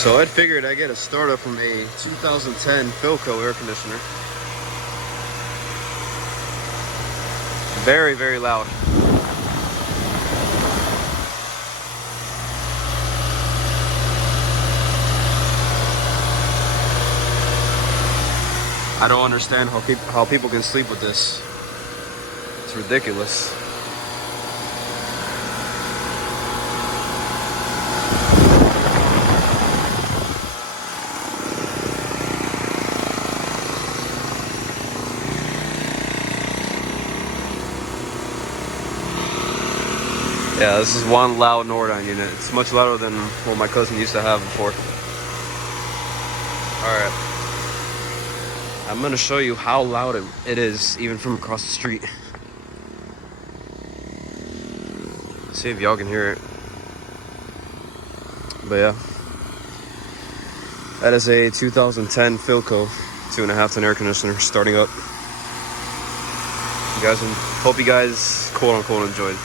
So I figured I'd get a startup from a 2010 Philco air conditioner. Very, very loud. I don't understand how people can sleep with this. It's ridiculous. Yeah, this is one loud Nordyne unit. It's much louder than what my cousin used to have before. Alright. I'm gonna show you how loud it is, even from across the street. See if y'all can hear it. But yeah. That is a 2010 Philco 2.5 ton air conditioner starting up. Hope you guys quote unquote enjoyed.